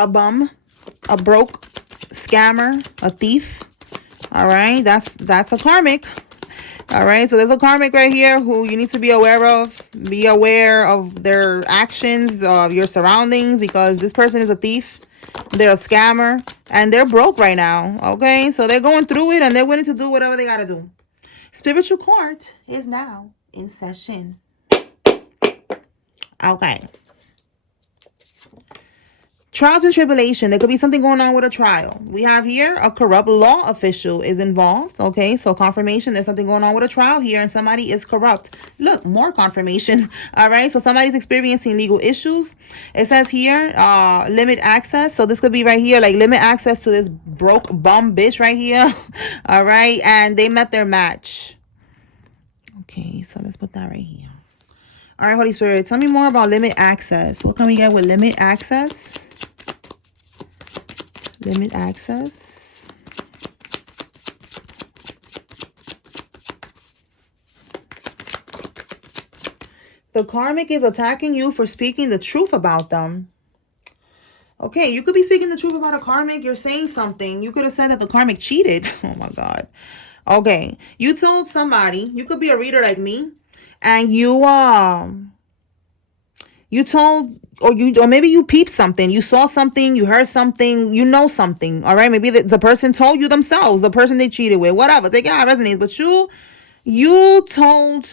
a bum, a broke scammer, a thief. All right, that's a karmic. All right, so there's a karmic right here who you need to be aware of. Be aware of their actions, of your surroundings, because this person is a thief. They're a scammer, and they're broke right now. Okay, so they're going through it, and they're willing to do whatever they gotta do. Spiritual court is now in session. Okay. Trials and tribulation. There could be something going on with a trial. We have here a corrupt law official is involved. Okay, so confirmation. There's something going on with a trial here and somebody is corrupt. Look, more confirmation. All right, so somebody's experiencing legal issues. It says here, limit access. So this could be right here, like limit access to this broke bum bitch right here. All right, and they met their match. Okay, so let's put that right here. All right, Holy Spirit, tell me more about limit access. What can we get with limit access? Limit access. The karmic is attacking you for speaking the truth about them. Okay, you could be speaking the truth about a karmic. You're saying something. You could have said that the karmic cheated. Oh my God. Okay, you told somebody. You could be a reader like me, and you told, or maybe you peeped something. You saw something, you heard something, you know something. All right, maybe the person told you themselves, the person they cheated with, whatever. Take it how it resonates. But you told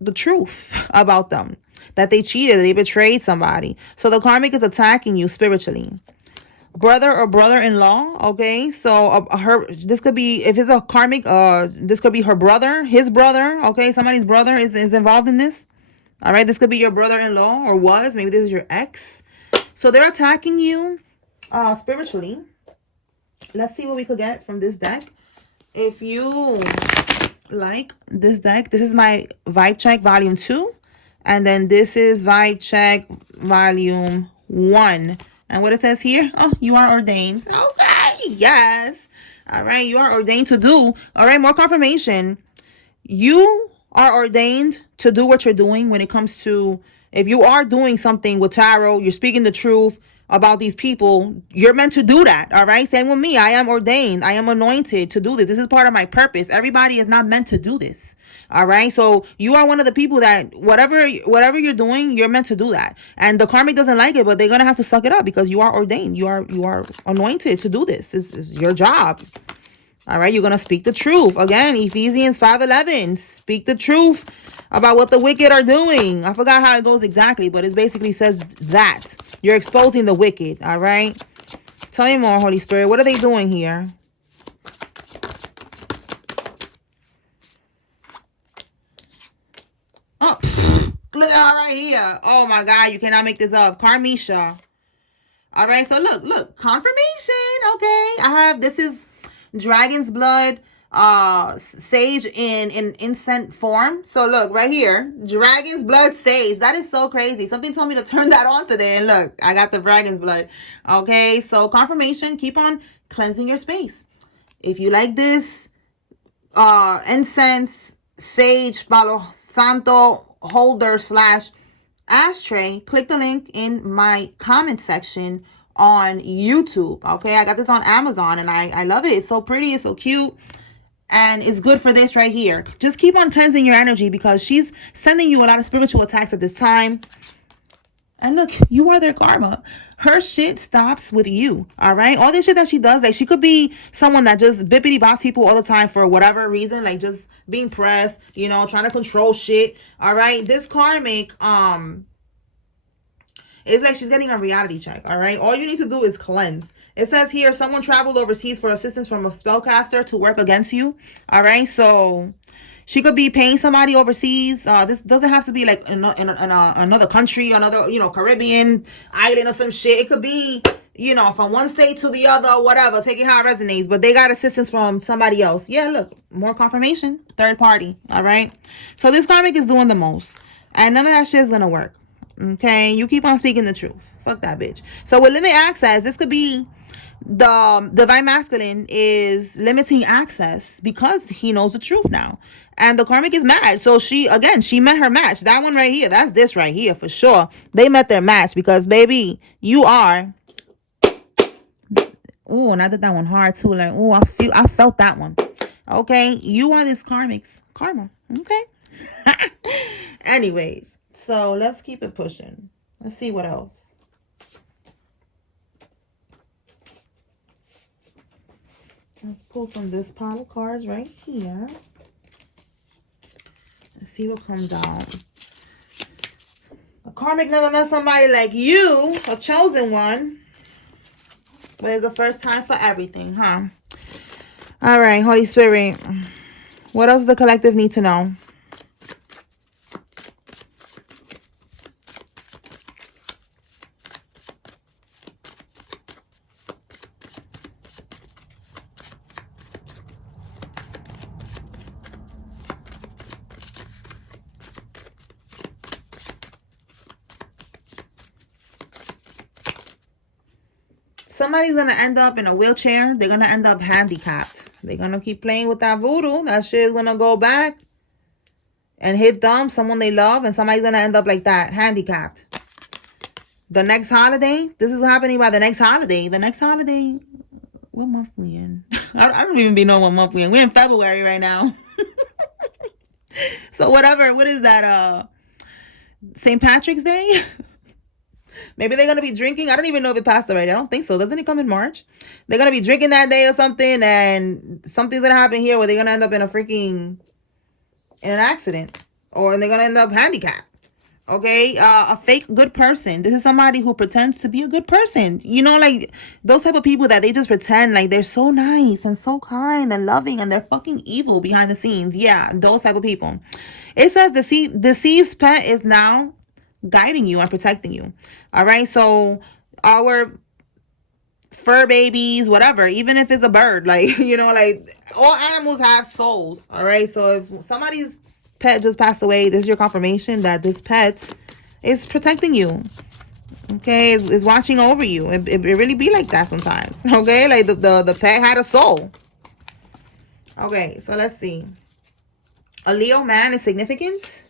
the truth about them, that they cheated, they betrayed somebody. So the karmic is attacking you spiritually. Brother or brother-in-law. Okay, so this could be, if it's a karmic, this could be her brother, his brother. Okay, somebody's brother is involved in this. All right, this could be your brother-in-law, or was. Maybe this is your ex. So they're attacking you spiritually. Let's see what we could get from this deck. If you like this deck, this is my Vibe Check Volume 2. And then this is Vibe Check Volume 1. And what it says here, oh, you are ordained. Okay, yes. All right, you are ordained to do. All right, more confirmation. You are ordained to do what you're doing when it comes to, if you are doing something with tarot, you're speaking the truth about these people, you're meant to do that. All right, same with me. I am ordained, I am anointed to do this. This is part of my purpose. Everybody is not meant to do this. All right, so you are one of the people that whatever you're doing, you're meant to do that. And the karmic doesn't like it, but they're gonna have to suck it up, because you are ordained, you are anointed to do this. This is your job. All right, you're going to speak the truth. Again, Ephesians 5:11. Speak the truth about what the wicked are doing. I forgot how it goes exactly, but it basically says that. You're exposing the wicked. All right. Tell me more, Holy Spirit. What are they doing here? Oh, look right here. Oh my God, you cannot make this up. Karmisha. All right, so look, confirmation. Okay, this is dragon's blood, sage in incense form. So look right here, dragon's blood sage. That is so crazy. Something told me to turn that on today, and look, I got the dragon's blood. Okay, so confirmation. Keep on cleansing your space. If you like this incense, sage, palo santo holder / ashtray, click the link in my comment section on YouTube. Okay, I got this on Amazon, and I love it. It's so pretty, it's so cute, and it's good for this right here. Just keep on cleansing your energy, because she's sending you a lot of spiritual attacks at this time. And look, you are their karma. Her shit stops with you. All right, all this shit that she does, like, she could be someone that just bippity bops people all the time for whatever reason, like just being pressed, you know, trying to control shit. All right, this karmic it's like she's getting a reality check. All right, all you need to do is cleanse. It says here, someone traveled overseas for assistance from a spellcaster to work against you. All right, so she could be paying somebody overseas. This doesn't have to be like in another country, another, you know, Caribbean island or some shit. It could be, you know, from one state to the other, whatever. Take it how it resonates. But they got assistance from somebody else. Yeah, look, more confirmation. Third party. All right, so this karmic is doing the most, and none of that shit is gonna work. Okay, you keep on speaking the truth. Fuck that bitch. So with limit access, this could be the divine masculine is limiting access because he knows the truth now, and the karmic is mad. So she met her match. That one right here, that's this right here for sure. They met their match, because baby, you are Ooh, and I did that one hard too. Like, ooh, I felt that one. Okay, you are this karmic's karma. Okay. Anyways, so let's keep it pushing. Let's see what else. Let's pull from this pile of cards right here. Let's see what comes out. A karmic never met somebody like you, a chosen one. But it's the first time for everything, huh? All right, Holy Spirit. What else does the collective need to know? Somebody's going to end up in a wheelchair. They're going to end up handicapped. They're going to keep playing with that voodoo. That shit is going to go back and hit them, someone they love, and somebody's going to end up like that, handicapped. The next holiday, this is happening by the next holiday. The next holiday, what month we in? I don't even know what month we in. We're in February right now. So whatever, what is that, St. Patrick's Day? Maybe they're going to be drinking. I don't even know if it passed already. I don't think so. Doesn't it come in March? They're going to be drinking that day or something, and something's going to happen here where they're going to end up in in an accident, or they're going to end up handicapped. Okay, a fake good person. This is somebody who pretends to be a good person. You know, like those type of people that they just pretend like they're so nice and so kind and loving, and they're fucking evil behind the scenes. Yeah, those type of people. It says the deceased pet is now guiding you and protecting you. All right, so our fur babies, whatever, even if it's a bird, like, you know, like all animals have souls. All right, so if somebody's pet just passed away, this is your confirmation that this pet is protecting you. Okay, is watching over you. It really be like that sometimes. Okay, like the pet had a soul. Okay, so let's see. A Leo man is significant,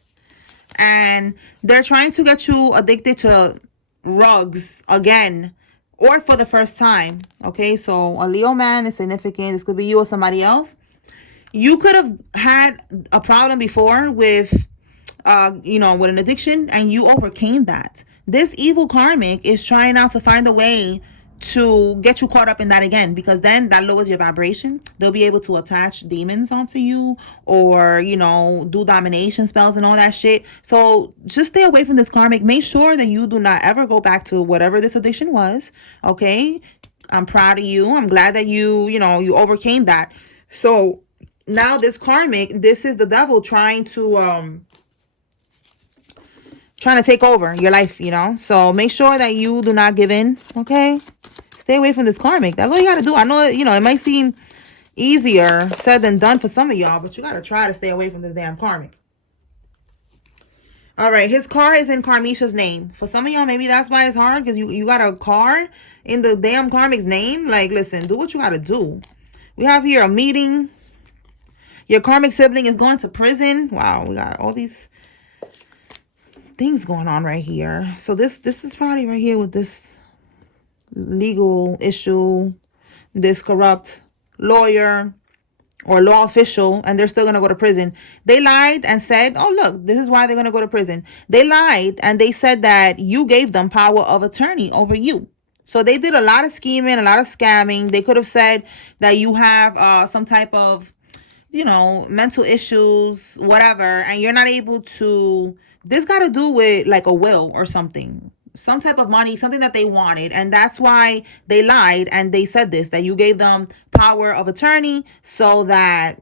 and they're trying to get you addicted to rugs again, or for the first time. Okay, so a Leo man is significant. This could be you or somebody else. You could have had a problem before with, with an addiction, and you overcame that. This evil karmic is trying now to find a way to get you caught up in that again, because then that lowers your vibration. They'll be able to attach demons onto you, or, do domination spells and all that shit. So just stay away from this karmic. Make sure that you do not ever go back to whatever this addiction was. Okay? I'm proud of you. I'm glad that you overcame that. So now this karmic, this is the devil trying to take over your life, so make sure that you do not give in. Okay, stay away from this karmic. That's all you got to do. I know, it might seem easier said than done for some of y'all, but you got to try to stay away from this damn karmic. All right, his car is in Karmisha's name. For some of y'all, maybe that's why it's hard, because you got a car in the damn karmic's name. Like, listen, do what you got to do. We have here a meeting. Your karmic sibling is going to prison. Wow, we got all these things going on right here. So this is probably right here with this legal issue, this corrupt lawyer or law official, and they're still going to go to prison. They lied and said, oh, look, this is why they're going to go to prison. They lied and they said that you gave them power of attorney over you. So they did a lot of scheming, a lot of scamming. They could have said that you have some type of mental issues, whatever, and you're not able to. This got to do with like a will or something, some type of money, something that they wanted, and that's why they lied and they said this, that you gave them power of attorney so that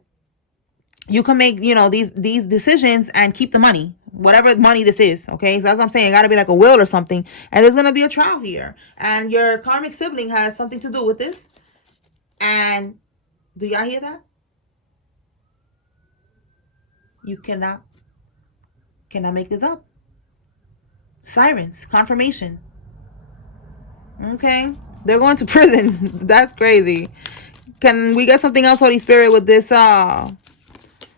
you can make these decisions and keep the money, whatever money this is. Okay, so that's what I'm saying. It got to be like a will or something, and there's gonna be a trial here, and your karmic sibling has something to do with this. And do y'all hear that? You cannot make this up. Sirens, confirmation. Okay, they're going to prison. That's crazy. Can we get something else, Holy Spirit, with this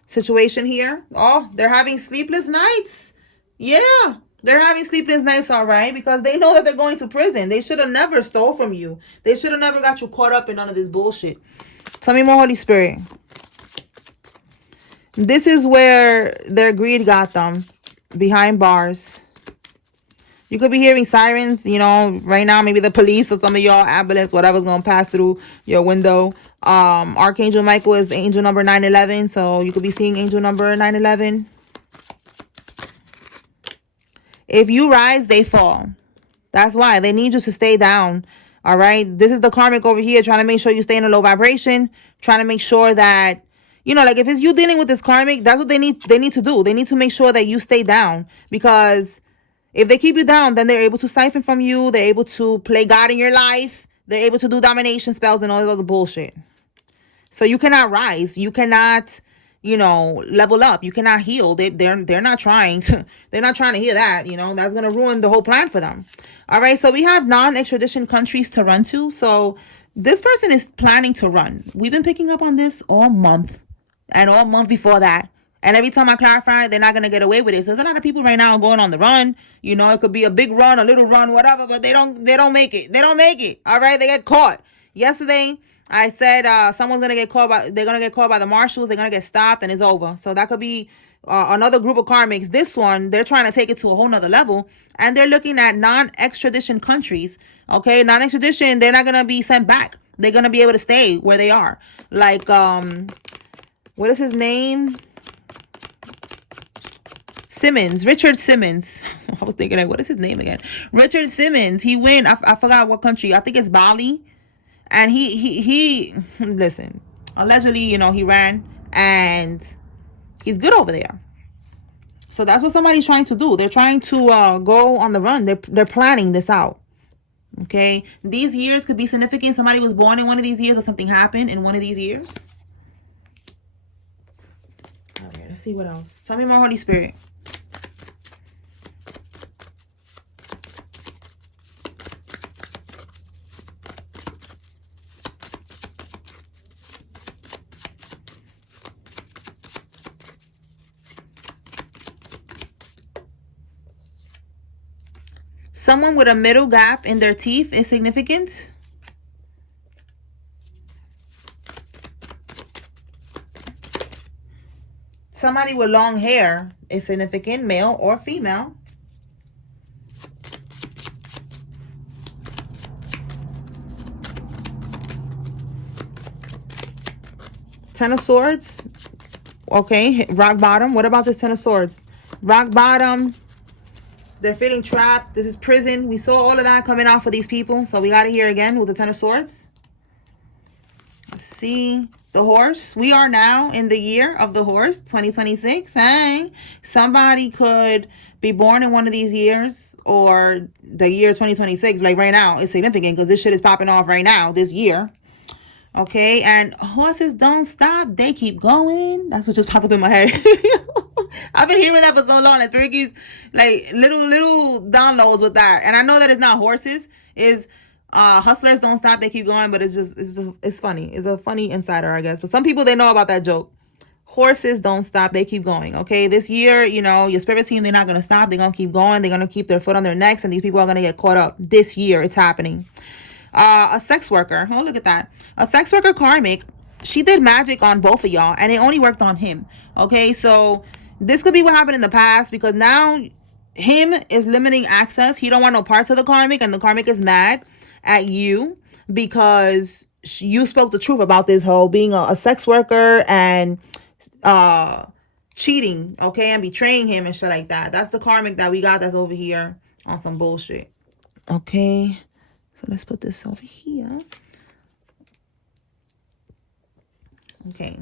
situation here? Oh, they're having sleepless nights. Yeah, They're having sleepless nights, all right, because they know that they're going to prison. They should have never stole from you. They should have never got you caught up in none of this bullshit. Tell me more, Holy Spirit. This is where their greed got them. Behind bars. You could be hearing sirens, you know, right now. Maybe the police or some of y'all, ambulance, whatever's going to pass through your window. Archangel Michael is angel number 911. So you could be seeing angel number 911. If you rise, they fall. That's why they need you to stay down. All right. This is the karmic over here trying to make sure you stay in a low vibration, trying to make sure that, you know, like if it's you dealing with this karmic, that's what they need to do. They need to make sure that you stay down, because if they keep you down, then they're able to siphon from you. They're able to play God in your life. They're able to do domination spells and all this other bullshit. So you cannot rise. You cannot, you know, level up. You cannot heal. They're not trying to. They're not trying to hear that. You know, that's gonna ruin the whole plan for them. All right. So we have non-extradition countries to run to. So this person is planning to run. We've been picking up on this all month, and all month before that. And every time I clarify, they're not going to get away with it. So there's a lot of people right now going on the run. You know, it could be a big run, a little run, whatever, but they don't make it. They don't make it. All right. They get caught. Yesterday, I said someone's going to get caught they're going to get caught by the marshals. They're going to get stopped and it's over. So that could be another group of karmics. This one, they're trying to take it to a whole nother level. And they're looking at non-extradition countries. Okay. Non-extradition, they're not going to be sent back. They're going to be able to stay where they are. Like, what is his name? Simmons, Richard Simmons. I was thinking, like, what is his name again? Richard Simmons. He went, I forgot what country. I think it's Bali. And he listen, allegedly, you know, he ran and he's good over there. So that's what somebody's trying to do. They're trying to go on the run. They're planning this out. Okay. These years could be significant. Somebody was born in one of these years or something happened in one of these years. All right, let's see what else. Tell me more, Holy Spirit. Someone with a middle gap in their teeth is significant. Somebody with long hair is significant, male or female. Ten of Swords. Okay, rock bottom. What about this Ten of Swords? Rock bottom. They're feeling trapped. This is prison. We saw all of that coming out for these people. So we got it here again with the Ten of Swords. Let's see. The horse. We are now in the year of the horse, 2026. Hey, somebody could be born in one of these years, or the year 2026. Like right now, it's significant because this shit is popping off right now, this year. Okay, and horses don't stop. They keep going. That's what just popped up in my head. I've been hearing that for so long. Like Spirit keeps like little downloads with that. And I know that it's not horses. Is hustlers don't stop. They keep going. But it's funny. It's a funny insider, I guess. But some people, they know about that joke. Horses don't stop. They keep going. Okay, this year, you know, your spirit team, they're not going to stop. They're going to keep going. They're going to keep their foot on their necks. And these people are going to get caught up. This year, it's happening. A sex worker. Oh, look at that. A sex worker karmic. She did magic on both of y'all, and it only worked on him. Okay, so this could be what happened in the past, because now him is limiting access. He don't want no parts of the karmic, and the karmic is mad at you because you spoke the truth about this whole being a sex worker and cheating, okay, and betraying him and shit like that. That's the karmic that we got that's over here on some bullshit. Okay. So let's put this over here. Okay.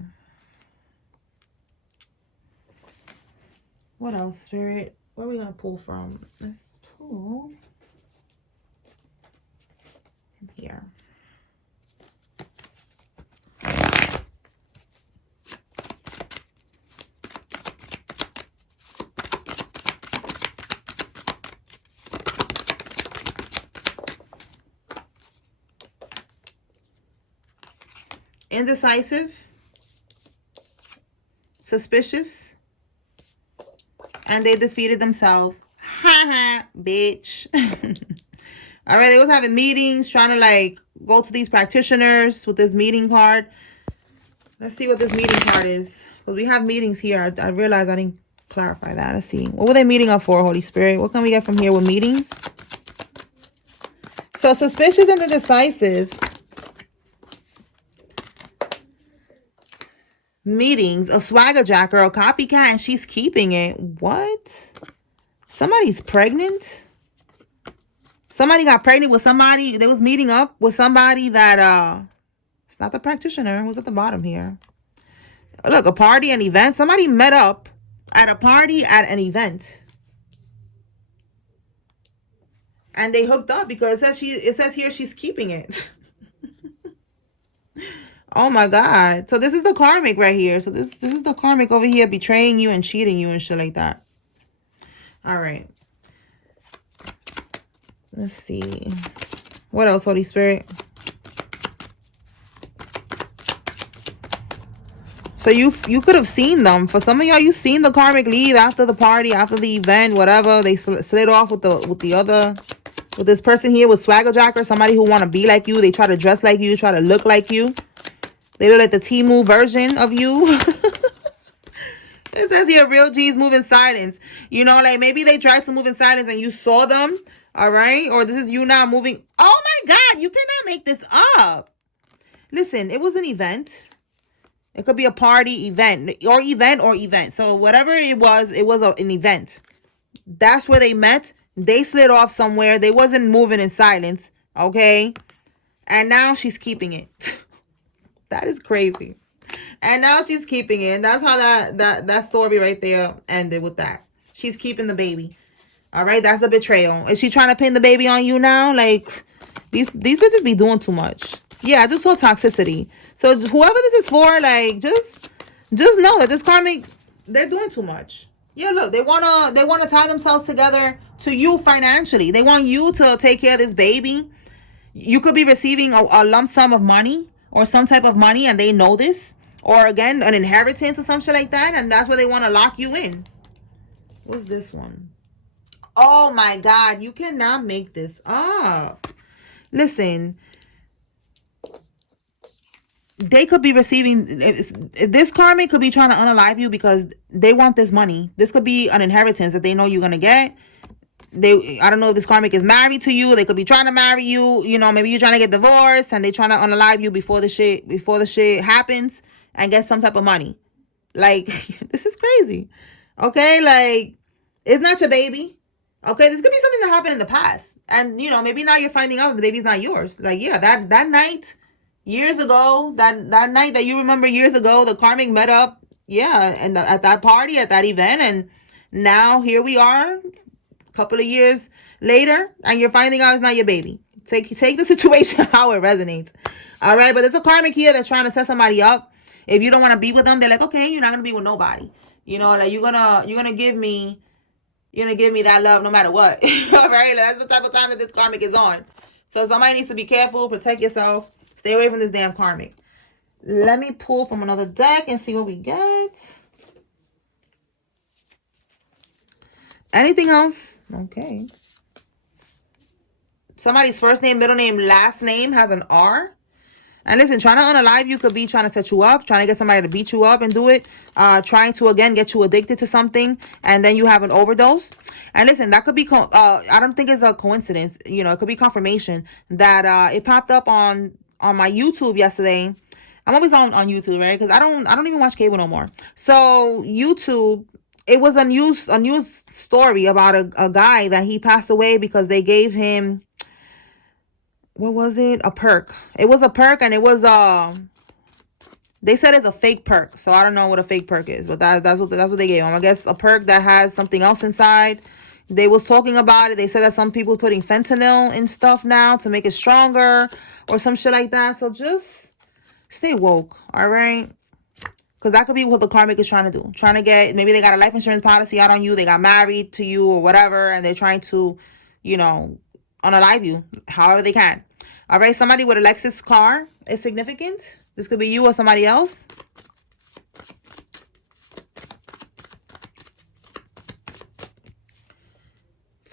What else, Spirit? Where are we going to pull from? Let's pull from here. Indecisive, suspicious, and they defeated themselves. Ha ha, bitch. All right, they was having meetings, trying to like go to these practitioners with this meeting card. Let's see what this meeting card is. Because we have meetings here. I realized I didn't clarify that. Let's see. What were they meeting up for, Holy Spirit? What can we get from here with meetings? So suspicious and indecisive. Meetings. A swagger jacker, a copycat, and she's keeping it. What? Somebody's pregnant? Somebody got pregnant with somebody. They was meeting up with somebody that, it's not the practitioner. Who's at the bottom here? Look, a party, an event. Somebody met up at a party at an event. And they hooked up because it says here she's keeping it. Oh my God. So this is the karmic right here. So this is the karmic over here betraying you and cheating you and shit like that. All right. Let's see. What else, Holy Spirit? So you could have seen them. For some of y'all, you seen the karmic leave after the party, after the event, whatever. They slid off with this person here with swagger jacker, somebody who want to be like you. They try to dress like you, try to look like you. They look like the Temu version of you. It says here, real G's move in silence. You know, like maybe they tried to move in silence and you saw them. All right. Or this is you now moving. Oh my God. You cannot make this up. Listen, it was an event. It could be a party event. So whatever it was an event. That's where they met. They slid off somewhere. They wasn't moving in silence. Okay. And now she's keeping it. That is crazy. And now she's keeping it. And that's how that story right there ended with that. She's keeping the baby. All right. That's the betrayal. Is she trying to pin the baby on you now? Like these bitches be doing too much. Yeah, I just saw toxicity. So whoever this is for, like, just know that this karmic, they're doing too much. Yeah, look, they wanna tie themselves together to you financially. They want you to take care of this baby. You could be receiving a lump sum of money or some type of money, and they know this. Or again, an inheritance or some shit like that, and that's where they want to lock you in. What's this one? Oh my God, you cannot make this up. Listen. They could be receiving, this karmic could be trying to unalive you because they want this money. This could be an inheritance that they know you're going to get. I don't know if this karmic is married to you. They could be trying to marry you. You know, maybe you're trying to get divorced and they're trying to unalive you before the shit happens and get some type of money. Like, this is crazy. Okay, like, it's not your baby. Okay, this could be something that happened in the past. And, you know, maybe now you're finding out that the baby's not yours. Like, yeah, that night... years ago, that night that you remember years ago, the karmic met up, yeah, and at that party, at that event, and now here we are, a couple of years later, and you're finding out it's not your baby. Take the situation how it resonates. All right, but there's a karmic here that's trying to set somebody up. If you don't want to be with them, they're like, okay, you're not gonna be with nobody. You know, like you're gonna give me that love no matter what. All right, that's the type of time that this karmic is on. So somebody needs to be careful, protect yourself. Stay away from this damn karmic. Let me pull from another deck and see what we get. Anything else? Okay. Somebody's first name, middle name, last name has an R. And listen, trying to unalive you could be trying to set you up, trying to get somebody to beat you up and do it. Trying to, again, get you addicted to something. And then you have an overdose. And listen, that could be, I don't think it's a coincidence. You know, it could be confirmation that it popped up on my YouTube yesterday. I'm always on YouTube, right? Because I don't even watch cable no more. So YouTube, it was a news story about a guy that he passed away because they gave him, what was it? A perk. It was a perk, and it was they said it's a fake perk. So I don't know what a fake perk is, but that's what they gave him. I guess a perk that has something else inside. They was talking about it. They said that some people putting fentanyl in stuff now to make it stronger or some shit like that. So just stay woke, all right? Because that could be what the karmic is trying to do. Trying to get, maybe they got a life insurance policy out on you. They got married to you or whatever. And they're trying to, you know, unalive you however they can. All right, somebody with a Lexus car is significant. This could be you or somebody else.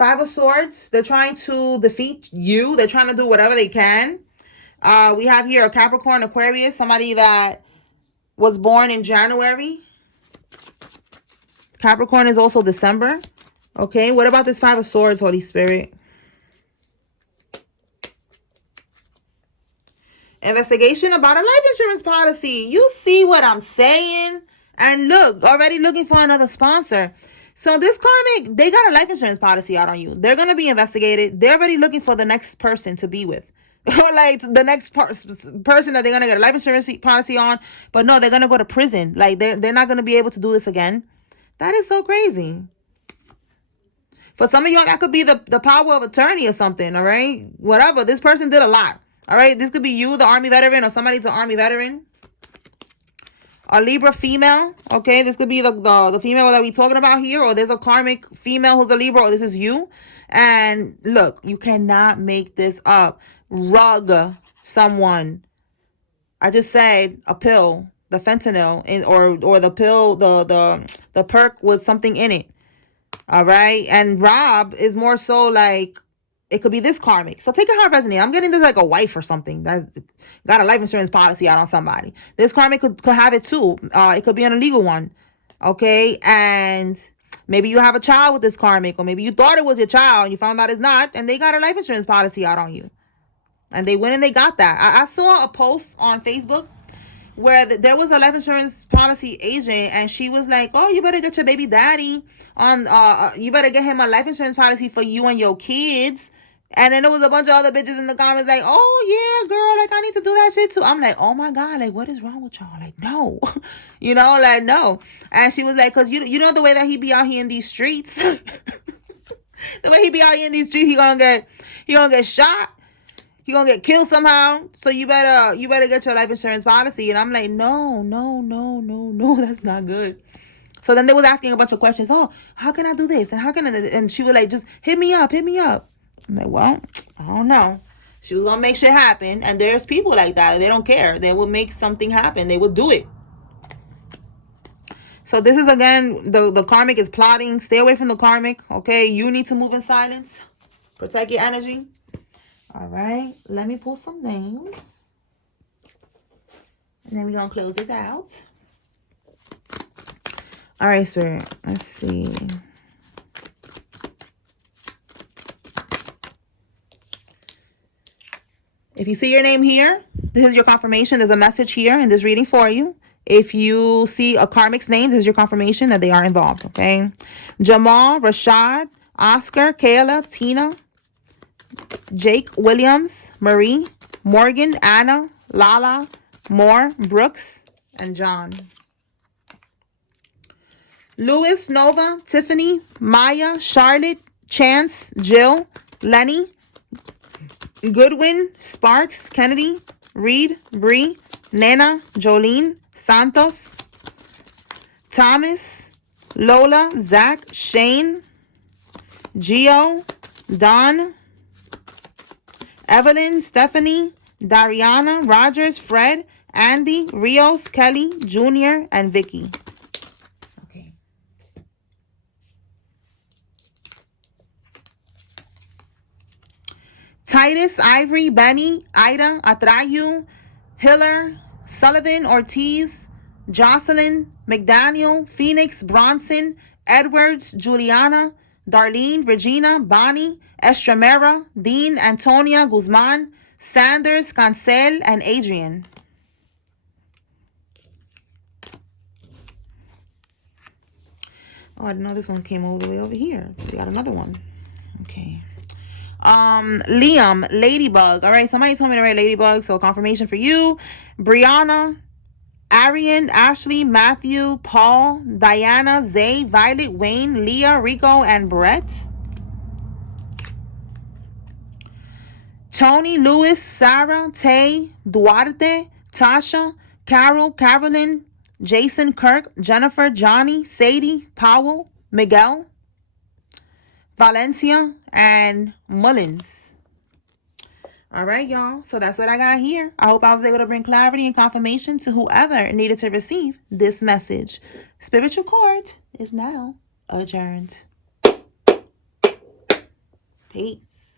Five of Swords. They're trying to defeat you. They're trying to do whatever they can. We have here a Capricorn, Aquarius, somebody that was born in January. Capricorn is also December. Okay, what about this Five of Swords, Holy Spirit? Investigation about a life insurance policy. You see what I'm saying? And look, already looking for another sponsor. So this karmic, they got a life insurance policy out on you. They're going to be investigated. They're already looking for the next person to be with. Or like the next person that they're going to get a life insurance policy on. But no, they're going to go to prison. Like they're not going to be able to do this again. That is so crazy. For some of y'all, that could be the power of attorney or something, all right? Whatever. This person did a lot, all right? This could be you, the Army veteran, or somebody's an Army veteran. A Libra female, okay? This could be the female that we're talking about here, or there's a karmic female who's a Libra, or this is you. And look, you cannot make this up. Rug someone. I just said a pill, the fentanyl, or the pill, the perk with something in it. All right. And Rob is more so like, it could be this karmic. So take it how it resonates. I'm getting this like a wife or something that's got a life insurance policy out on somebody. This karmic could have it too. It could be an illegal one. Okay. And maybe you have a child with this karmic, or maybe you thought it was your child and you found out it's not, and they got a life insurance policy out on you. And they went and they got that. I saw a post on Facebook where there was a life insurance policy agent, and she was like, oh, you better get your baby daddy on, you better get him a life insurance policy for you and your kids. And then there was a bunch of other bitches in the comments like, oh yeah, girl, like I need to do that shit too. I'm like, oh my God, like what is wrong with y'all? Like, no, you know, like no. And she was like, cause you know the way that he be out here in these streets, the way he be out here in these streets, he gonna get shot. He gonna get killed somehow. So you better get your life insurance policy. And I'm like, no, that's not good. So then they was asking a bunch of questions. Oh, how can I do this? And how can I? And she was like, just hit me up. I'm like, well, I don't know. She was gonna make shit happen. And there's people like that. They don't care. They will make something happen. They will do it. So this is, again, the karmic is plotting. Stay away from the karmic. Okay, you need to move in silence. Protect your energy. All right, let me pull some names. And then we're going to close this out. All right, Spirit. Let's see. If you see your name here, this is your confirmation. There's a message here in this reading for you. If you see a karmic's name, this is your confirmation that they are involved, okay? Jamal, Rashad, Oscar, Kayla, Tina, Jake, Williams, Marie, Morgan, Anna, Lala, Moore, Brooks, and John. Louis, Nova, Tiffany, Maya, Charlotte, Chance, Jill, Lenny, Goodwin, Sparks, Kennedy, Reed, Bree, Nana, Jolene, Santos, Thomas, Lola, Zach, Shane, Gio, Don, Evelyn, Stephanie, Dariana, Rogers, Fred, Andy, Rios, Kelly, Junior, and Vicky. Okay. Titus, Ivory, Benny, Ida, Atrayu, Hiller, Sullivan, Ortiz, Jocelyn, McDaniel, Phoenix, Bronson, Edwards, Juliana, Darlene, Regina, Bonnie, Estramera, Dean, Antonia, Guzman, Sanders, Cancel, and Adrian. Oh, I didn't know this one came all the way over here. So we got another one. Okay. Liam, Ladybug. All right, somebody told me to write Ladybug, so confirmation for you. Brianna, Arian, Ashley, Matthew, Paul, Diana, Zay, Violet, Wayne, Leah, Rico, and Brett. Tony, Lewis, Sarah, Tay, Duarte, Tasha, Carol, Carolyn, Jason, Kirk, Jennifer, Johnny, Sadie, Powell, Miguel, Valencia, and Mullins. All right, y'all. So that's what I got here. I hope I was able to bring clarity and confirmation to whoever needed to receive this message. Spiritual Court is now adjourned. Peace.